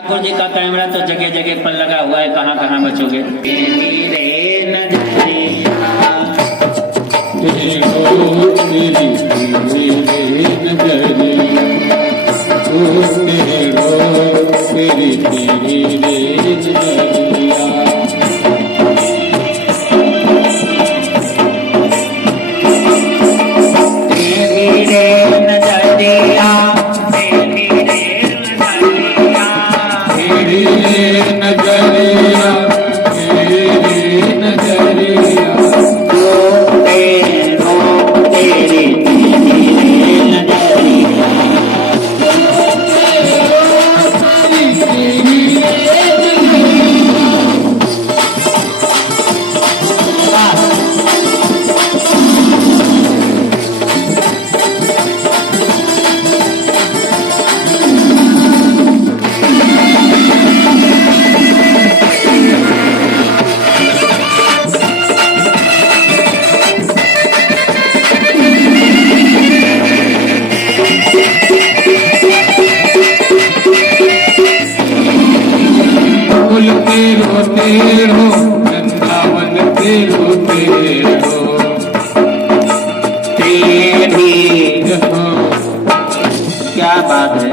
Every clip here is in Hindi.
ठाकुर जी का कैमरा तो जगह जगह पर लगा हुआ है, कहाँ कहाँ बचोगे। क्या बात है।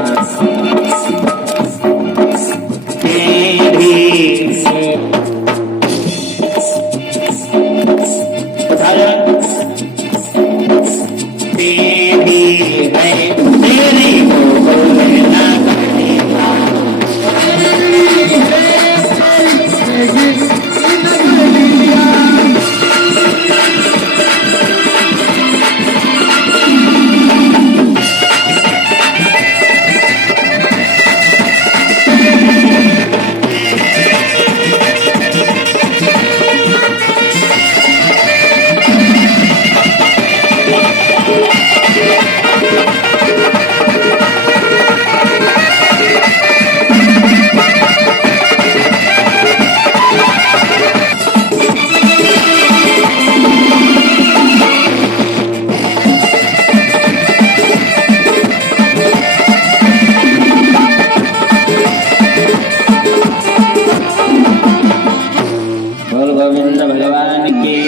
गोविंद भगवान की।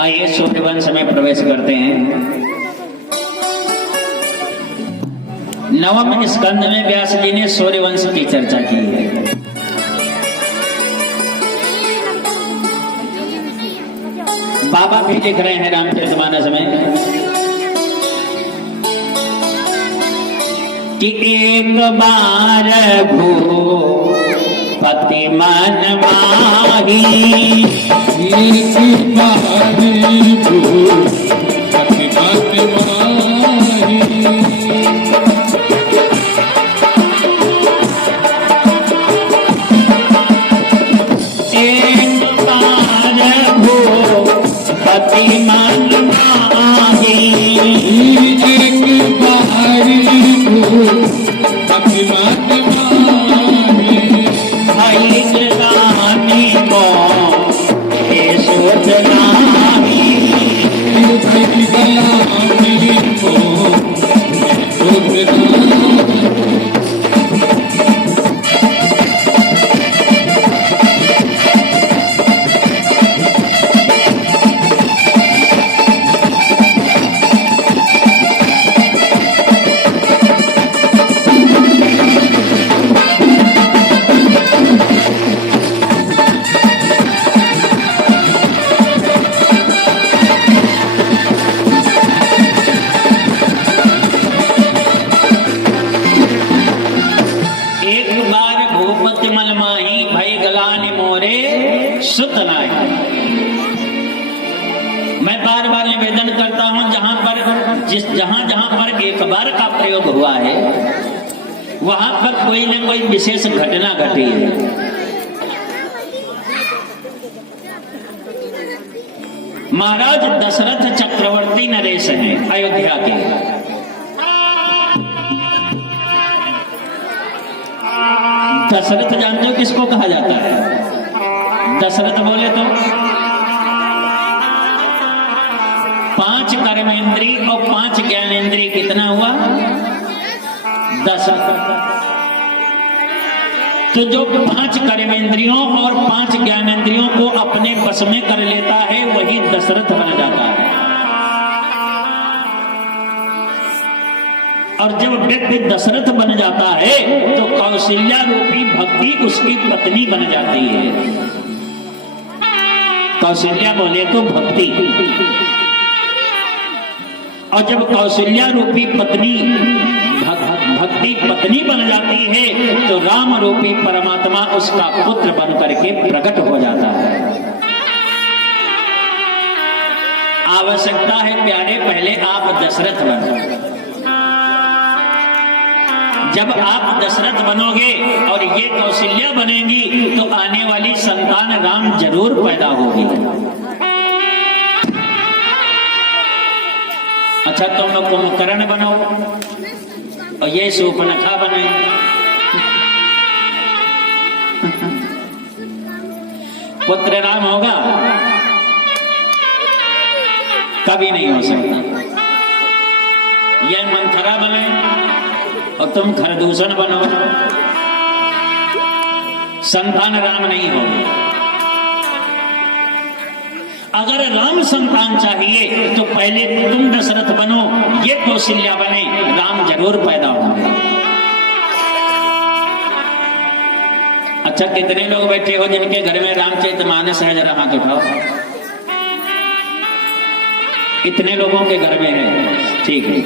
आइए सूर्यवंश में प्रवेश करते हैं। नवम स्कंद में व्यास जी ने सूर्यवंश की चर्चा की है। बाबा भी लिख रहे हैं रामचरितमानस में कि एक बार भूपति मन माही, एक बार भूपति मन माही, एक बार भूपति मन माही, एक बार मैं बार बार निवेदन करता हूं, जहां जहां पर एक बार का प्रयोग हुआ है वहां पर कोई न कोई विशेष घटना घटी है। महाराज दशरथ चक्रवर्ती नरेश हैं अयोध्या के। दशरथ जानते हो किसको कहा जाता है? दशरथ बोले तो 5 कर्मेंद्री और 5 ज्ञानेंद्री कितना हुआ? 10। तो जो 5 कर्मेंद्रियों और 5 ज्ञानेंद्रियों को अपने वश में कर लेता है वही दशरथ बन जाता है। और जब व्यक्ति दशरथ बन जाता है तो कौशल्या रूपी भक्ति उसकी पत्नी बन जाती है। कौशल्या बोले तो भक्ति। और जब कौशल्या रूपी पत्नी भक्ति पत्नी बन जाती है तो राम रूपी परमात्मा उसका पुत्र बन करके प्रकट हो जाता है। आवश्यकता है प्यारे पहले आप दशरथ बनो। जब आप दशरथ बनोगे और ये कौशल्या बनेंगी तो आने वाली संतान राम जरूर पैदा होगी। अच्छा तुम लोग कुंभकर्ण बनो और ये शूर्पणखा बने। पुत्र राम होगा? कभी नहीं हो सकता। यह मंथरा बने और तुम खरदूषण बनो, संतान राम नहीं होगी। अगर राम संतान चाहिए तो पहले तुम दशरथ बनो, ये कौशल्या बने, राम जरूर पैदा होंगे। अच्छा कितने लोग बैठे हो जिनके घर में रामचरितमानस है? जरा हाथ उठाओ। इतने लोगों के घर में है, ठीक है।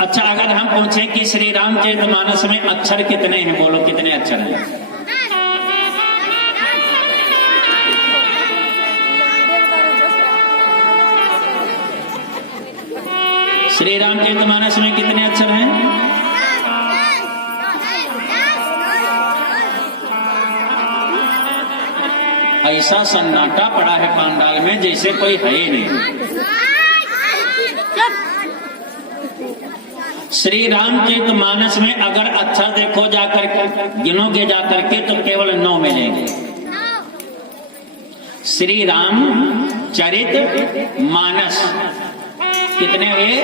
अच्छा अगर हम पूछें कि श्री रामचरितमानस में अक्षर कितने हैं, बोलो कितने अक्षर हैं? श्री रामचरितमानस में कितने अक्षर हैं? ऐसा सन्नाटा पड़ा है पांडाल में जैसे कोई है ही नहीं। श्री रामचरितमानस में अगर अच्छा देखो जाकर गिनोगे जाकर के तो केवल 9 मिलेंगे। श्री राम चरित मानस कितने हुए?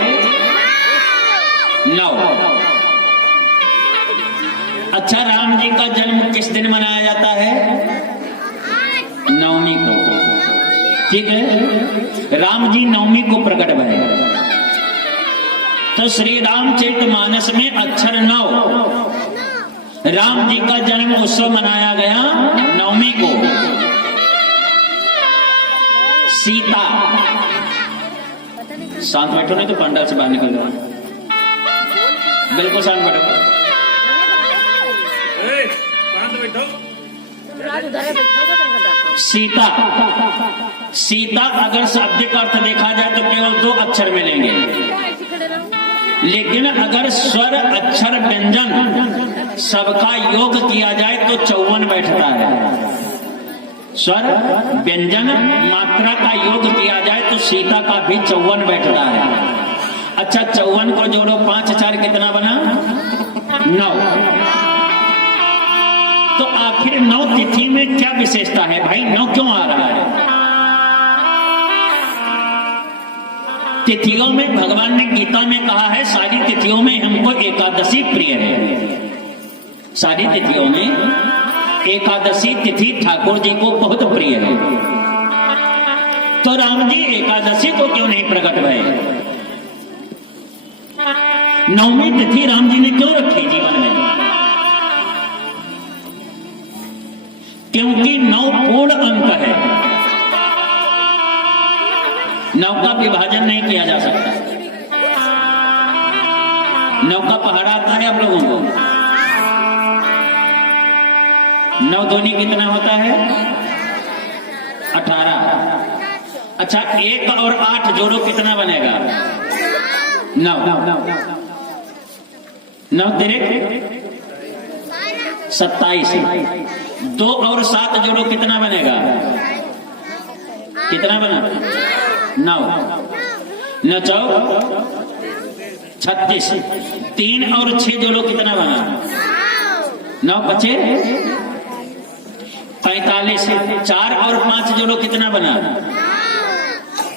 9। अच्छा राम जी का जन्म किस दिन मनाया जाता है? नवमी को। ठीक है, राम जी नवमी को प्रकट भये। तो श्री रामचरितमानस में अक्षर 9। राम जी का जन्म उत्सव मनाया गया नवमी को। सीता, शांत बैठो नहीं तो पंडाल से बाहर निकल जाओ। बिल्कुल शांत बैठो। सीता, सीता अगर शाब्दिक अर्थ देखा जाए तो केवल 2 अक्षर मिलेंगे, लेकिन अगर स्वर अक्षर व्यंजन सबका योग किया जाए तो 54 बैठता है। स्वर व्यंजन मात्रा का योग किया जाए तो सीता का भी 54 बैठता है। अच्छा 54 को जोड़ो 5 4 कितना बना? 9। तो आखिर 9 तिथि में क्या विशेषता है भाई? 9 क्यों आ रहा है? तिथियों में भगवान ने गीता में कहा है सारी तिथियों में हमको एकादशी प्रिय है। सारी तिथियों में एकादशी तिथि ठाकुर जी को बहुत प्रिय है। तो राम जी एकादशी को क्यों नहीं प्रकट भये? 9वीं तिथि राम जी ने क्यों रखी जीवन में? क्योंकि 9 पूर्ण अंक है। 9 का विभाजन नहीं किया जा सकता। 9 का पहाड़ा आता है आप लोगों को? 9 दूनी कितना होता है? 18। अच्छा 1 और 8 जोड़ो कितना बनेगा? 9। 9 तिरिक 27। 2 और 7 जोड़ो कितना बनेगा? कितना बना? 9। 9 चौक 36। 3 और 6 जोड़ो कितना बना? 9 बचे 45। 4 और 5 जोड़ो कितना बना?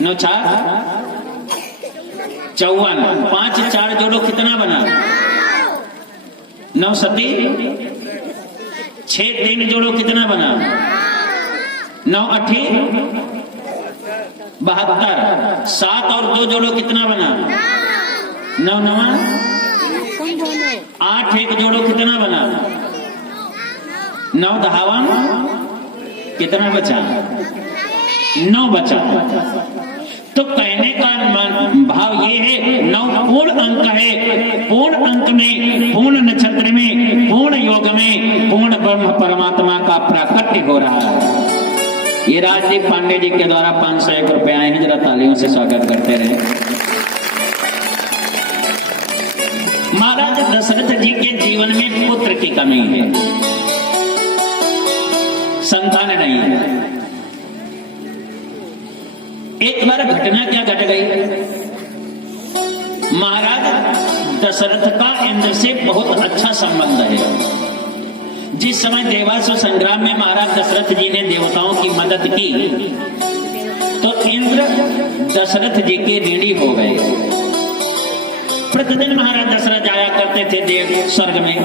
9 4 54। 5 4 जोड़ो जोड़ो कितना बना? 9 सती 6 3 जोड़ो कितना बना? 9 8 72। 7 और 2 जोड़ो कितना बना? 9 9 8 1 जोड़ो कितना बना? 9 10 कितना बचा? 9 बचा। तो कहने का भाव ये है 9 पूर्ण अंक है। पूर्ण अंक में, पूर्ण नक्षत्र में, पूर्ण योग में पूर्ण ब्रह्म परमात्मा का प्राकट्य हो रहा है। ये राजदीप पांडे जी के द्वारा 501 रुपए आए हैं, जरा तालियों से स्वागत करते रहे। महाराज दशरथ जी के जीवन में पुत्र की कमी है, संतान नहीं है। एक बार घटना क्या घट गई? महाराज दशरथ का इंद्र से बहुत अच्छा संबंध है। जिस समय देवासुर संग्राम में महाराज दशरथ जी ने देवताओं की मदद की तो इंद्र दशरथ जी के ऋणी हो गए। प्रतिदिन महाराज दशरथ जाया करते थे देव स्वर्ग में।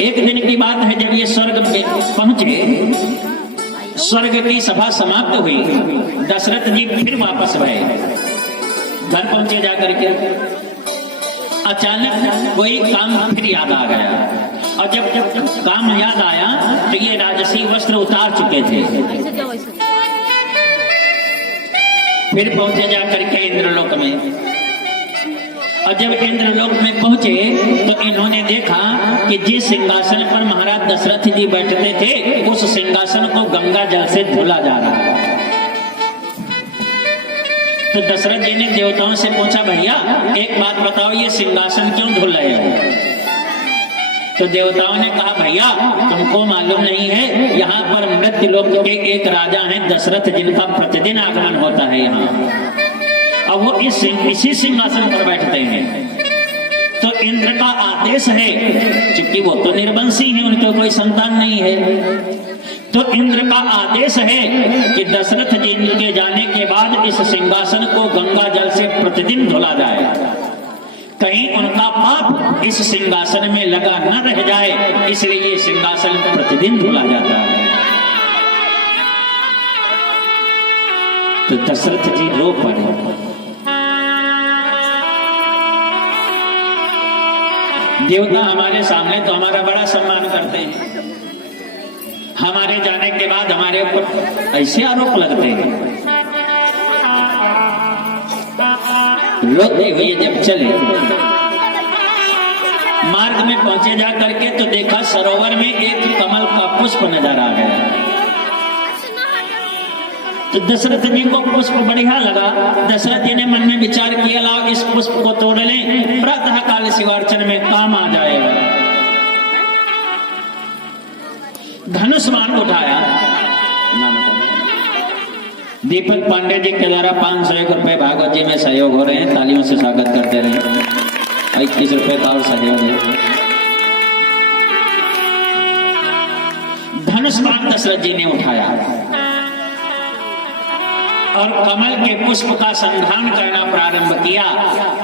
एक दिन की बात है, जब ये स्वर्ग में पहुंचे, स्वर्ग की सभा समाप्त हुई, दशरथ जी फिर वापस गए। घर पहुंचे जाकर के अचानक कोई काम फिर याद आ गया, और जब काम याद आया तो ये राजसी वस्त्र उतार चुके थे। फिर पहुंचे जाकर के इंद्रलोक में, और जब इंद्रलोक में पहुंचे तो इन्होंने देखा कि जिस सिंहासन पर महाराज दशरथ जी बैठते थे उस सिंहासन को गंगा जल से धुला जा रहा है। तो दशरथ जी ने देवताओं से पूछा, भैया एक बात बताओ, ये सिंहासन क्यों धुल रहे हो? तो देवताओं ने कहा, भैया तुमको मालूम नहीं है, यहाँ पर मृत्यु लोक के एक राजा हैं दशरथ, जिनका प्रतिदिन आगमन होता है यहाँ, और वो इसी सिंहासन पर बैठते हैं। तो इंद्र का आदेश है, क्योंकि वो तो निर्वंशी है, उनके कोई संतान नहीं है, तो इंद्र का आदेश है कि दशरथ जी के जाने के बाद इस सिंहासन को गंगा जल से प्रतिदिन धुला जाए, कहीं उनका पाप इस सिंहासन में लगा न रह जाए, इसलिए ये सिंहासन प्रतिदिन धुला जाता है। तो दशरथ जी रो पड़े। देवता हमारे सामने तो हमारा बड़ा सम्मान करते हैं, हमारे जाने के बाद हमारे ऊपर ऐसे आरोप लगते हैं। रोते हुए जब चले, मार्ग में पहुंचे जा करके तो देखा सरोवर में एक कमल का पुष्प नजर आ गया। तो दशरथ जी को पुष्प बढ़िया लगा। दशरथ जी ने मन में विचार किया, लाओ इस पुष्प को तोड़ लें, प्रातः काल शिवार्चन में काम आ जाएगा। धनुष बाण उठाया। दीपक पांडे जी के द्वारा 501 रुपए भागवत जी में सहयोग हो रहे हैं, तालियों से स्वागत करते रहे। 21 रुपए का और सहयोग है। धनुष बाण दशरथ जी ने उठाया और कमल के पुष्प का संधान करना प्रारंभ किया।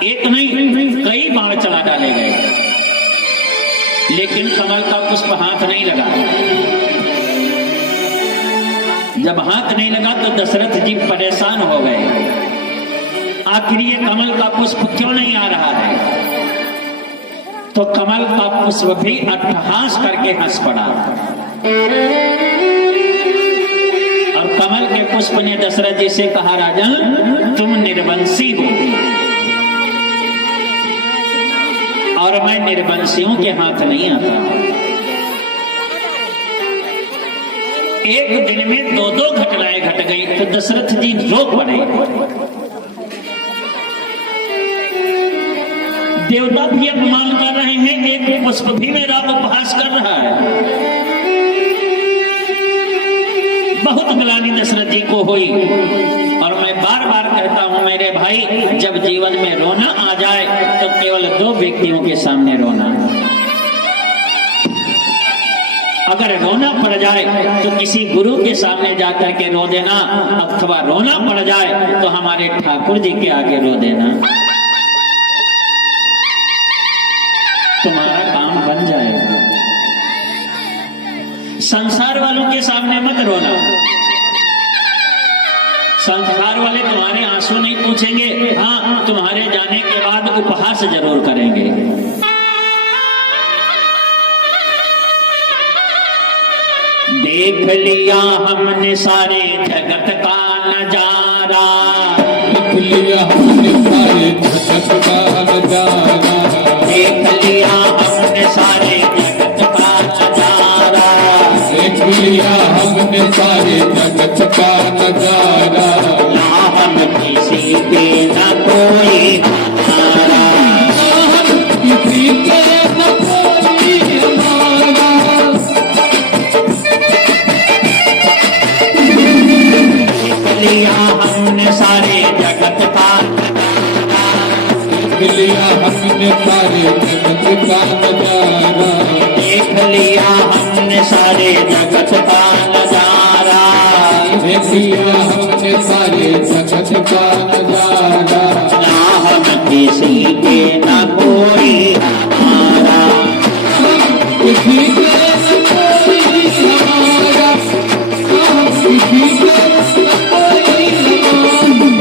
एक नहीं कई बाण चला डाले गए, लेकिन कमल का पुष्प हाथ नहीं लगा। जब हाथ नहीं लगा तो दशरथ जी परेशान हो गए, आखिर ये कमल का पुष्प क्यों नहीं आ रहा है? तो कमल का पुष्प भी अट्टहास करके हंस पड़ा, और कमल के पुष्प ने दशरथ जी से कहा, राजन तुम निर्वंशी हो और मैं निर्वंशियों के हाथ नहीं आता। एक दिन में 2-2 घटनाएं घट गई तो दशरथ जी रो पड़े। देवता भी अपमान कर रहे हैं, एक पुष्प भी मेरा उपहास कर रहा है। बहुत ग्लानि दशरथ जी को हुई, और मैं बार बार कहता हूं मेरे भाई, जब जीवन में रोना आ जाए तो केवल 2 व्यक्तियों के सामने रोना। अगर रोना पड़ जाए तो किसी गुरु के सामने जाकर के रो देना, अथवा रोना पड़ जाए तो हमारे ठाकुर जी के आगे रो देना। संसार वालों के सामने मत रोना। संसार वाले तुम्हारे आंसू नहीं पूछेंगे, हाँ तुम्हारे जाने के बाद उपहास जरूर करेंगे। देख लिया हमने सारे जगत का नजारा, देख लिया हमने सारे जगत का नजारा, देख लिया हमने सारे जगत का नजारा, देख लिया हमने सारे जगत का नजारा। ना हम किसी के न कोई हमारा, किसी के न कोई हमारा, देख लिया हमने सारे जगत का नजारा, देख लिया हमने सारे जगत का नजारा, देख लिया हमने सारे जगत का नजारा। देख लिया हमने सारे जगत का नजारा। ना हम किसी के न कोई हमारा, किसी के न कोई हमारा, किसी के न कोई हमारा।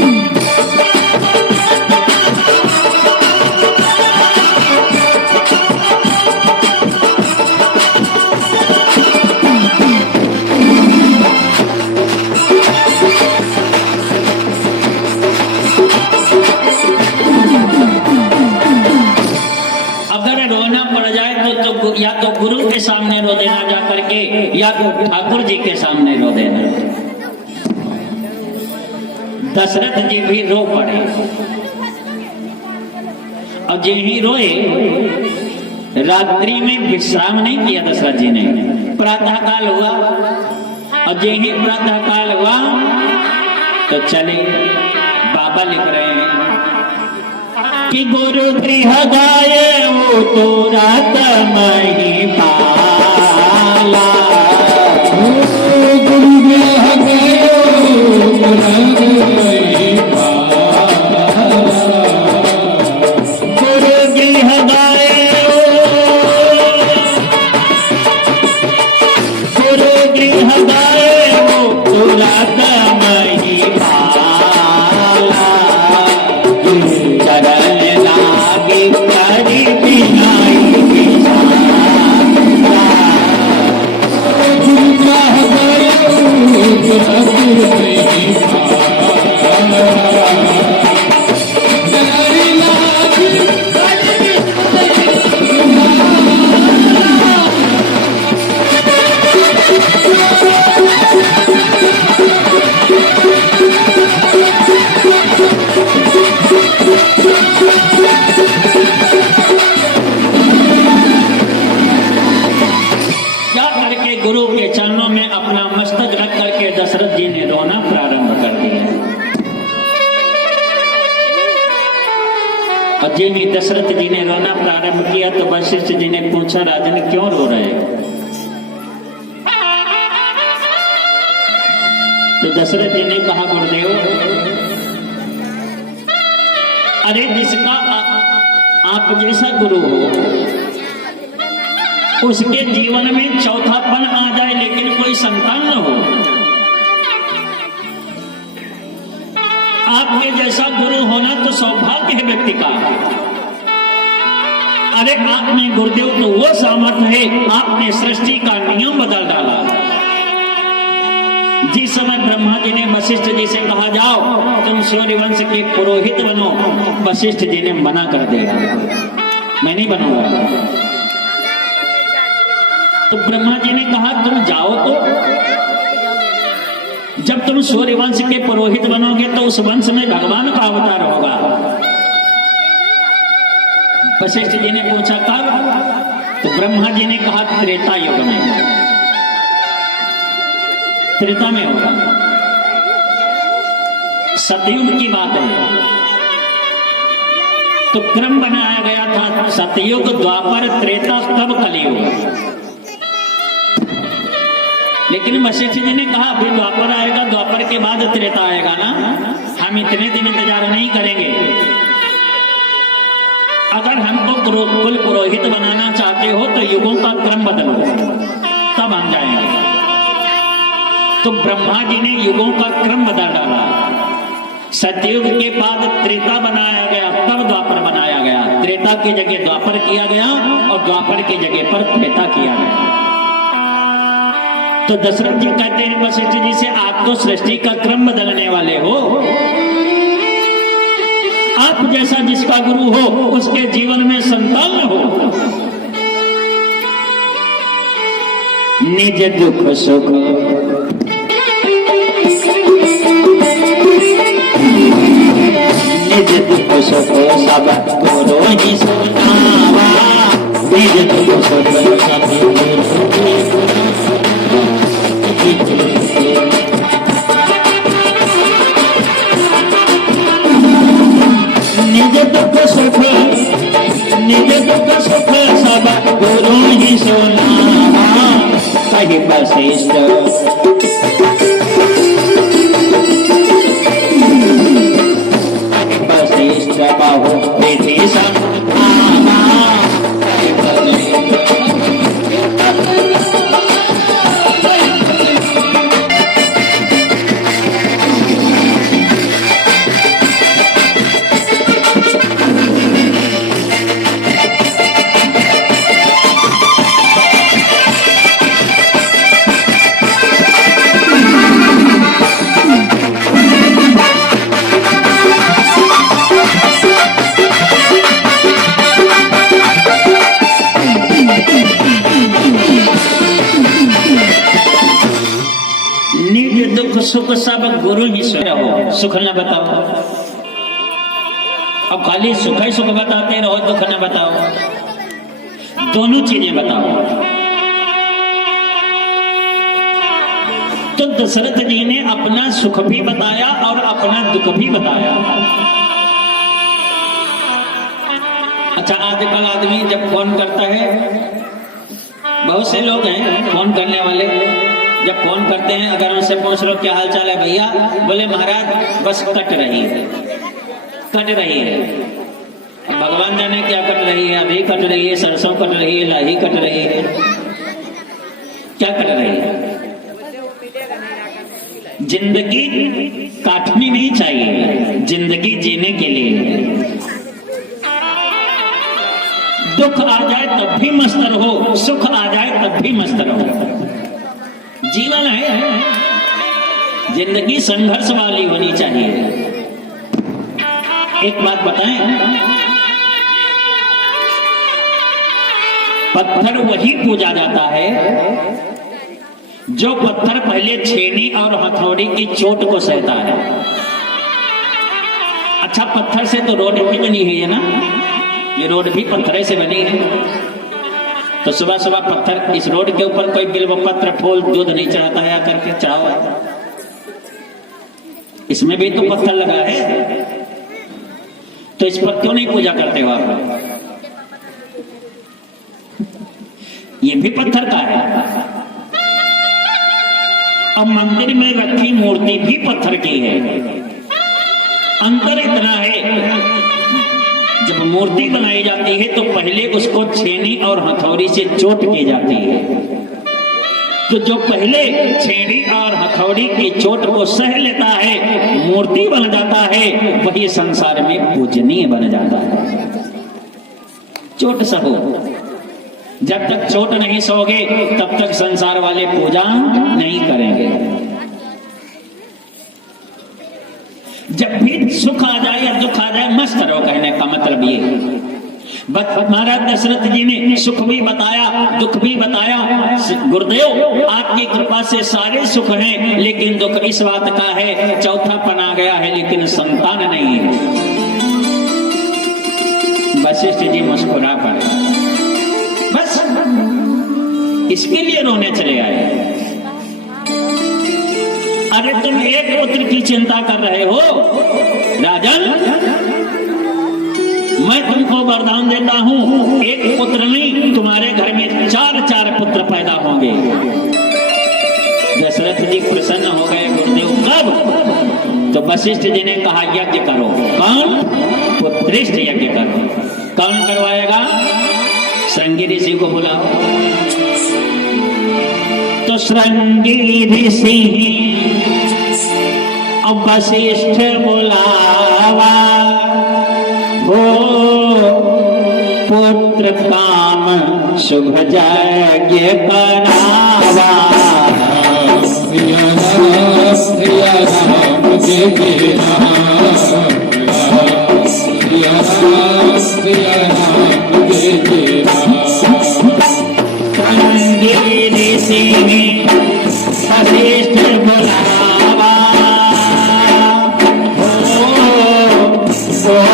अगर रोना पड़ जाए तो या तो गुरु के सामने रो देना जा करके, या तो ठाकुर जी के सामने रो देना। दशरथ जी भी रो पड़े, और जो ही रोए, रात्रि में विश्राम नहीं किया दशरथ जी ने। प्रातः काल हुआ, और जो ही प्रातः काल हुआ तो चले बाबा लिख रहे हैं कि गुरु गृह गाये वो तो रात मही पाला, गुरु गृह गयो रात मही पाला, गुरु गृह गाये गुरु गृह गाये वो तो रात मही पाला, चरण लागे करी बिनाई बिसारा, गुरु गृह गयो रात मही पाला, जय लागे करी क्या करके गुरु के चरणों में अपना मस्तक रख करके दशरथ जी ने रोना प्रारंभ कर दिया। और जी भी दशरथ जी ने रोना प्रारंभ किया तो वशिष्ठ जी ने पूछा, राजन क्यों रो रहे हो? तो दशरथ जी ने कहा, गुरुदेव, अरे जिसका आप जैसा गुरु हो उसके जीवन में चौथापन आ जाए लेकिन कोई संतान न हो, आपके जैसा गुरु होना तो सौभाग्य है व्यक्ति का। अरे आपने गुरुदेव तो वो सामर्थ्य है, आपने सृष्टि का नियम बदल डाला। जिस समय ब्रह्मा जी ने वशिष्ठ जी से कहा, जाओ तुम सूर्यवंश के पुरोहित बनो, वशिष्ठ जी ने मना कर दिया, मैं नहीं बनूंगा। तो ब्रह्मा जी ने कहा, तुम जाओ तो जब तुम सूर्यवंश के पुरोहित बनोगे तो उस वंश में भगवान का अवतार होगा। वशिष्ठ जी ने पूछा, कब? तो ब्रह्मा जी ने कहा, त्रेता युग में, त्रेता में होगा। सतयुग की बात है तो क्रम बनाया गया था, सतयुग, द्वापर, त्रेता, तब कलियुग। लेकिन वशिष्ठ जी ने कहा, अभी द्वापर आएगा, द्वापर के बाद त्रेता आएगा ना, हम इतने दिन इंतजार नहीं करेंगे। अगर हमको कुल पुरोहित बनाना चाहते हो तो युगों का क्रम बदलो, तब हम जाएंगे। तो ब्रह्मा जी ने युगों का क्रम बदल डाला। सतयुग के बाद त्रेता बनाया गया, तब द्वापर बनाया गया। त्रेता की जगह द्वापर किया गया और द्वापर की जगह पर त्रेता किया गया। तो दशरथ जी कहते हैं वशिष्ठ जी से, आप तो सृष्टि का क्रम बदलने वाले हो। आप जैसा जिसका गुरु हो उसके जीवन में संतान हो। निज दुख सुख निज दुख सुख सब गुरु ही सुनावा। निज दुख सुख सब गुरु ही सुनावा। निज दुख सुख निज दुख सुख सब गुरु ही सुनावा। कहि वशिष्ठ वशिष्ठ बाहु प्रीति संभावा। सुख सब गुरु ही हो। सुख न बताओ, अब खाली सुख ही सुख बताते रहो, दुख न बताओ। दोनों चीजें बताओ। तो दशरथ जी ने अपना सुख भी बताया और अपना दुख भी बताया। अच्छा, आजकल आदमी जब फोन करता है, बहुत से लोग हैं फोन करने वाले, जब फोन करते हैं अगर उनसे पूछ लो क्या हाल चाल है भैया, बोले महाराज बस कट रही है, कट रही है। भगवान जाने क्या कट रही है, अभी कट रही है, सरसों कट रही है, लाही कट रही है, क्या कट रही है। जिंदगी काटनी नहीं चाहिए, जिंदगी जीने के लिए। दुख आ जाए तब भी मस्त रहो, सुख आ जाए तब भी मस्त रहो। जीवन है, जिंदगी संघर्ष वाली होनी चाहिए। एक बात बताएं, पत्थर वही पूजा जाता है जो पत्थर पहले छेनी और हथौड़ी की चोट को सहता है। अच्छा, पत्थर से तो रोड भी बनी है ना, ये रोड भी पत्थर से बनी है। तो सुबह सुबह पत्थर, इस रोड के ऊपर कोई बिल्व पत्र फूल दूध नहीं चढ़ाता है आकर के, चढ़ाओ। इसमें भी तो पत्थर लगा है, तो इस पर क्यों नहीं पूजा करते हो आप? ये भी पत्थर का है। अब मंदिर में रखी मूर्ति भी पत्थर की है। अंतर इतना है, जब मूर्ति बनाई जाती है तो पहले उसको छेनी और हथौड़ी से चोट की जाती है। तो जो पहले छेनी और हथौड़ी की चोट को सह लेता है, मूर्ति बन जाता है, वही संसार में पूजनीय बन जाता है। चोट सहो, जब तक चोट नहीं सोगे तब तक संसार वाले पूजा नहीं करेंगे। जब भी सुख आ जाए या दुख आ जाए मस्त रहो, कहने का मतलब ये। महाराज दशरथ जी ने सुख भी बताया, दुख भी बताया। गुरुदेव आपकी कृपा से सारे सुख हैं, लेकिन दुख इस बात का है, चौथा पना गया है लेकिन संतान नहीं है। वशिष्ठ जी मुस्कुरा पड़े, बस इसके लिए रोने चले आए। अरे तुम एक पुत्र की चिंता कर रहे हो राजन, मैं तुमको वरदान देता हूं, एक पुत्र नहीं तुम्हारे घर में 4 पुत्र पैदा होंगे। दशरथ जी प्रसन्न हो गए। गुरुदेव कब? तो वशिष्ठ जी ने कहा यज्ञ करो। कौन? पुत्रिष्ठ यज्ञ करो। कौन करवाएगा? श्रृंगी ऋषि को बुलाओ। तो श्रृंगी ऋषि अब वशिष्ठ बुलावा हो पुत्र काम शुभ यज्ञ करावा। सिया राम जय जय राम, सिया राम जय जय राम। श्रृंगी ऋषि वशिष्ठ बुलावा हो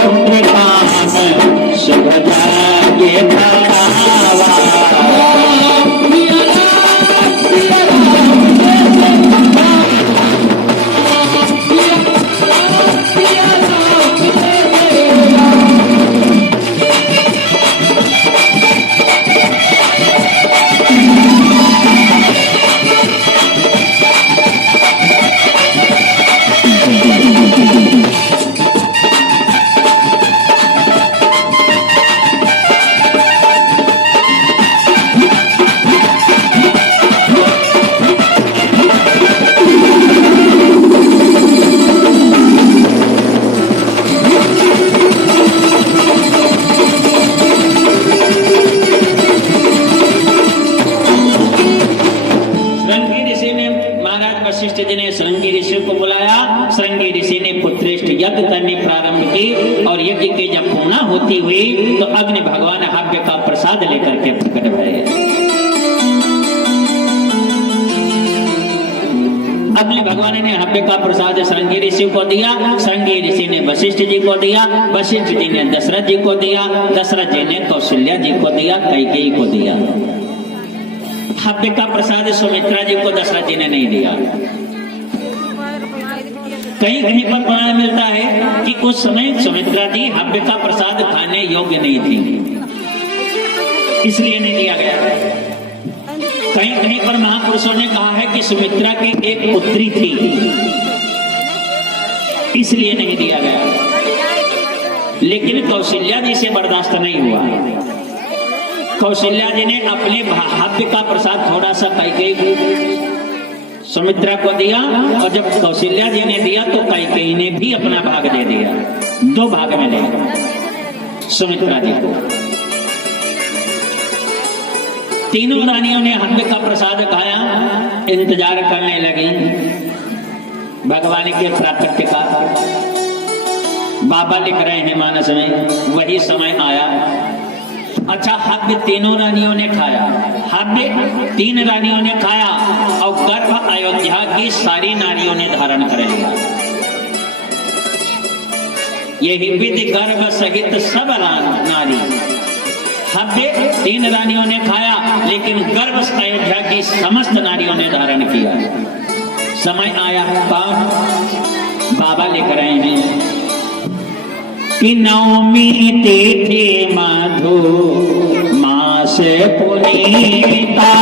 पुत्र काम शुभ यज्ञ करावा। श्रृंगी ऋषि को बुलाया। श्रृंगी ऋषि ने पुत्रेष्ठ यज्ञ करने प्रारंभ की और यज्ञ की जब पूर्णा होती हुई तो अग्नि भगवान हव्य का प्रसाद लेकर के प्रकट भये। अग्नि भगवान ने हव्य का प्रसाद श्रृंगी ऋषि को दिया, श्रृंगी ऋषि ने वशिष्ठ जी को दिया, वशिष्ठ जी ने दशरथ जी को दिया, दशरथ जी ने कौशल्या जी को दिया, कैकेयी को दिया। हव्य का प्रसाद सुमित्रा जी को दशरथ जी ने नहीं दिया। कहीं कहीं पर पुराण मिलता है कि उस समय सुमित्रा जी हव्य का प्रसाद खाने योग्य नहीं थी, इसलिए नहीं दिया गया। कहीं कहीं पर महापुरुषों ने कहा है कि सुमित्रा की एक पुत्री थी, इसलिए नहीं दिया गया। लेकिन कौशल्या जी से बर्दाश्त नहीं हुआ। कौशल्या जी ने अपने हव्य का प्रसाद थोड़ा सा कैकेयी सुमित्रा को दिया और जब कौशल्या जी ने दिया तो कैकेयी ने भी अपना भाग दे दिया, 2 भाग में ले सुमित्रा जी को। तीनों रानियों ने हव्य का प्रसाद खाया, इंतजार करने लगी भगवान के प्राकट्य का। बाबा लिख रहे हैं मानस में, वही समय आया। अच्छा, हव्य तीनों रानियों ने खाया, हव्य 3 रानियों ने खाया और गर्भ अयोध्या की सारी नारियों ने धारण कर लिया। यही विधि गर्भ सहित सब नारी। हव्य 3 रानियों ने खाया लेकिन गर्भ अयोध्या की समस्त नारियों ने धारण किया। समय आया, बाबा लिख रहे हैं कि नवमी तिथि मधु मास पुनीता,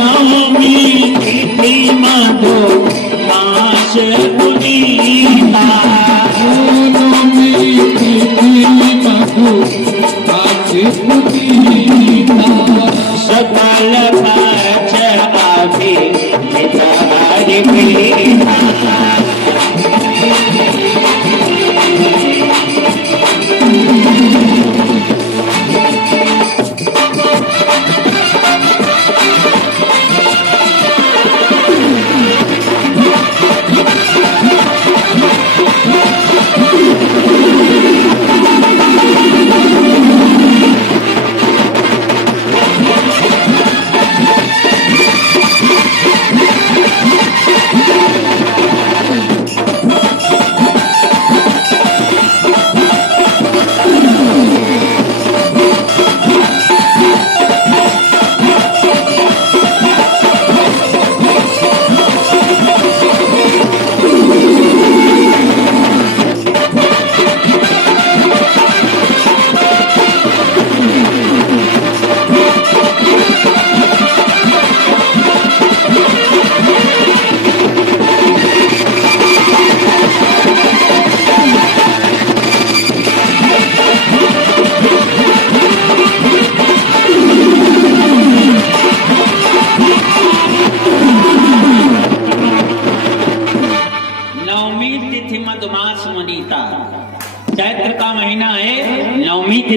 नवमी तिथि मधु मास पुनीता, सकल पक्ष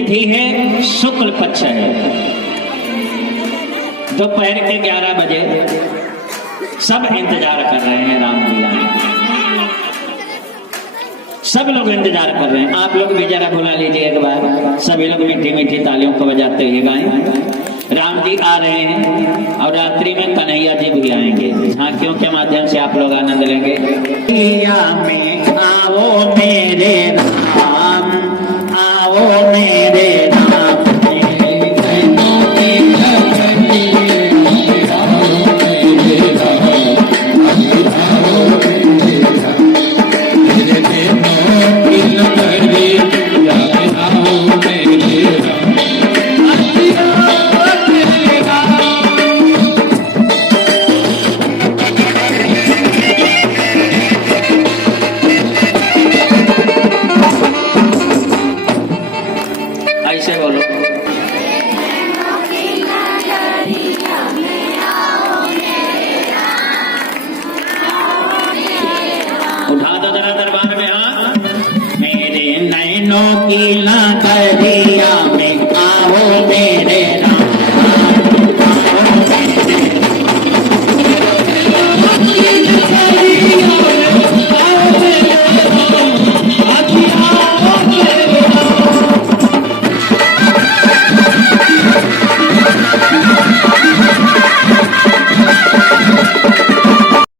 तिथि है, शुक्ल पक्ष है, दोपहर के 11 बजे सब इंतजार कर रहे हैं राम जी आए। सब लोग इंतजार कर रहे हैं। आप लोग भी जरा बुला लीजिए एक बार, सभी लोग मीठी मीठी तालियों को बजाते हुए गाएं। राम जी आ रहे हैं और रात्रि में कन्हैया जी भी आएंगे। झांकियों के माध्यम से आप लोग आनंद लेंगे। में आओ मेरे राम, आओ मेरे राम, ऐसे बोलो। उठा दो जरा दरबार में हाथ। मेरे नैनों की